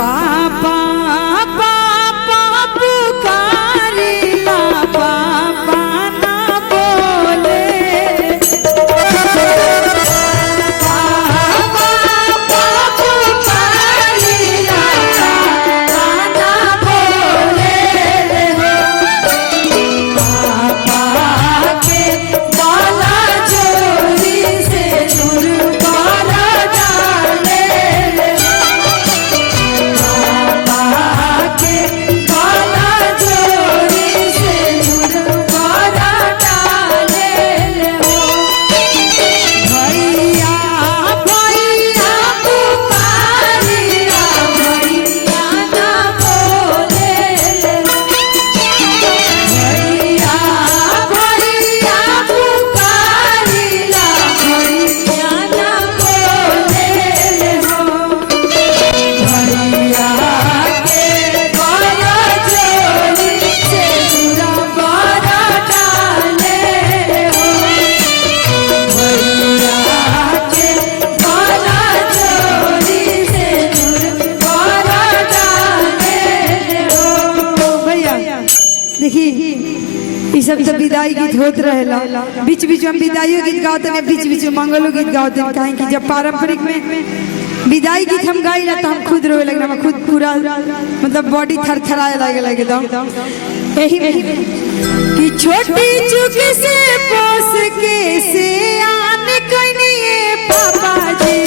पापा पापा पुकारिला पापा ना बोले पापा पापा पुकारिला पापा ना बोले पापा के बाला जोरी से दूर बाला डाले देखी सब तो विदाई गीत होत रहेला बीच बीच में विदाई गीत गाते हैं बीच बीच में मंगलो गीत गाते हैं कहीं कि जब पारंपरिक में विदाई गीत हम गाई ना तो हम खुद रोए लगे हम खुद पूरा मतलब बॉडी थरथराए लगे लगे यही कि छोटी चुक से पोस के से आने कनिए पापा जी